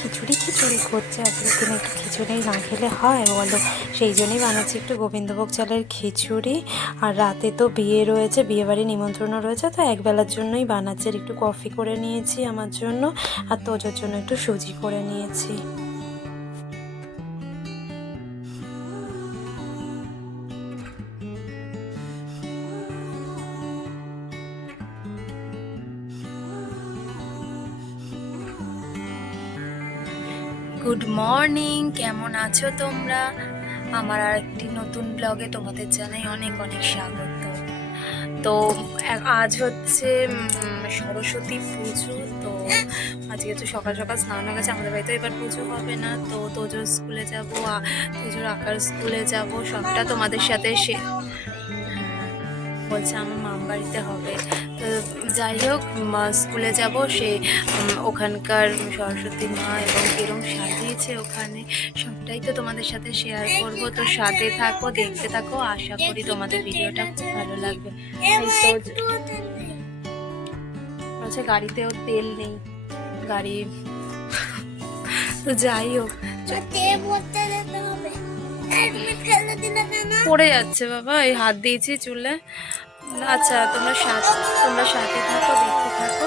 খিচুড়ি খিচুড়ি করছে। আজকের দিনে একটু খিচুড়ি না খেলে হয় বলো? সেই জন্যই বানাচ্ছি একটু গোবিন্দভোগ চালের খিচুড়ি। আর রাতে তো বিয়ে রয়েছে, বিয়েবাড়ি নিমন্ত্রণও রয়েছে, তো একবেলার জন্যই বানাচ্ছি। আর একটু কফি করে নিয়েছি আমার জন্য, আর তোজোর জন্য একটু সুজি করে নিয়েছি। গুড মর্নিং, কেমন আছো তোমরা? আমার আর একটি নতুন ব্লগে তোমাদের জানাই অনেক অনেক স্বাগত। তো আজ হচ্ছে সরস্বতী পুজো। তো আজকে তো সকাল সকাল স্নান হয়ে গেছে। আমাদের বাড়িতে এবার পুজো হবে না, তো তোজোর স্কুলে যাবো, তোজোর আঁকার স্কুলে যাব, সবটা তোমাদের সাথে বলছে আমার মাম বাড়িতে হবে। তো যাই হোক, স্কুলে যাব, সে ওখানকার সরস্বতী মা এবং কিরম সাজিয়েছে ওখানে সবটাই তো তোমাদের সাথে শেয়ার করব। তো সাথে থাকো, দেখতে থাকো, আশা করি তোমাদের ভিডিওটা খুব ভালো লাগবে। আচ্ছা, গাড়িতেও তেল নেই, গাড়ি তো যাই হোক পড়ে যাচ্ছে বাবা, এই হাত দিয়েছি চুলে। আচ্ছা, তোমরা সাথে থাকো, দেখতে থাকো।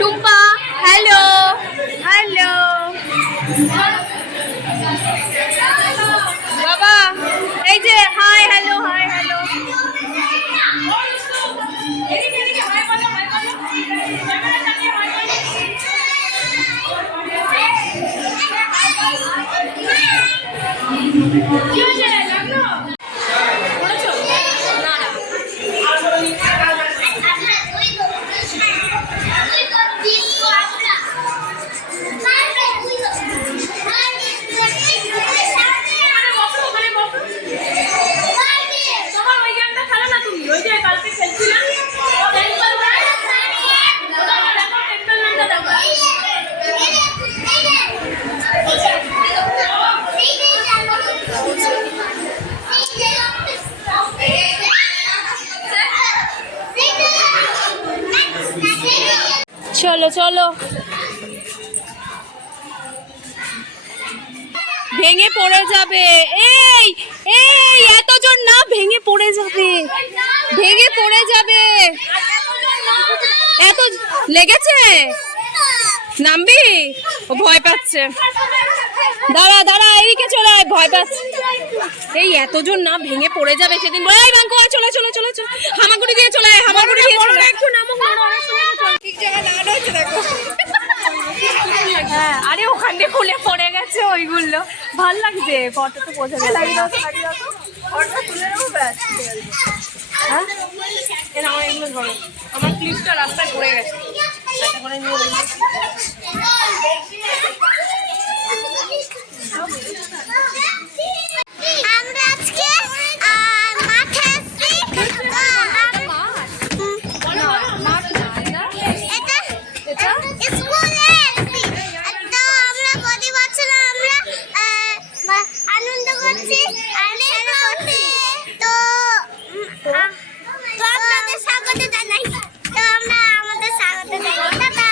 টুম্পা, হ্যালো হ্যালো বাবা, এই যে হাই হ্যালো হাই হ্যালো। চলো চলো, ভেঙে পড়ে যাবে। এই এই এতজন না, ভেঙে পড়ে যাবে, ভেঙে পড়ে যাবে। এত লেগেছে, নামবি? ও ভয় পাচ্ছে। দাঁড়া দাঁড়া, এইদিকে চলে আয়, ভয় পাচ্ছে। এই এতজন না, ভেঙে পড়ে যাবে। সেদিন বলে এই বাঙ্কু চলো চলো চলো চলো, হামাগুড়ি দিয়ে চলে আয়, হামাগুড়ি দিয়ে চলে আয়। একটু নামো, ঠিক জায়গায় লাগানো হয়েছে দেখো। হ্যাঁ, আরে ওখান দিয়ে খুলে পড়ে গেছে ওইগুলো। ভাল লাগছে, ফটো তো বোঝা যাচ্ছে না। হ্যাঁ? আমার ক্লিপটা রাস্তায় পড়ে গেছে। হাতে করে নিয়ে আমরা আজকে মাঠে আসছি। এটা স্কুলে আসছি। তো আমরা প্রতি বছর আমরা আনন্দ করছি, তো আপনাদের স্বাগত জানাই। তো আমরা আমাদের স্বাগত জানাই। টাটা।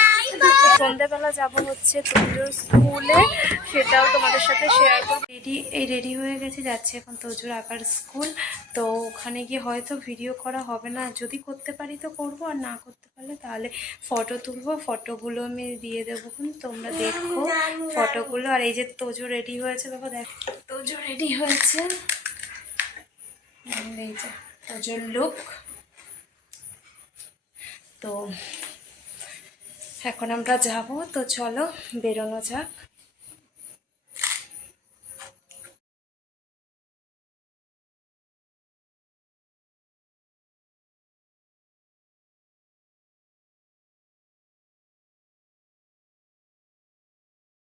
সন্ধ্যেবেলা যাব হচ্ছে তোজোর স্কুলে, সেটাও তোমাদের সাথে শেয়ার করব। রেডি হয়ে গেছি, যাচ্ছি এখন তোজোর আঁকার স্কুল। তো ওখানে গিয়ে হয়তো ভিডিও করা হবে না, যদি করতে পারি তো করব, আর না করতে পারলে তাহলে ফটো তুলবো। ফটোগুলো আমি দিয়ে দেবো, তোমরা দেখো ফটোগুলো। আর এই যে তোজো রেডি হয়েছে, বাবা দেখ, তোজো রেডি হয়েছে, এই যে তোজোর লুক। তো এখন আমরা যাব, তো চলো বেরোনো যাক।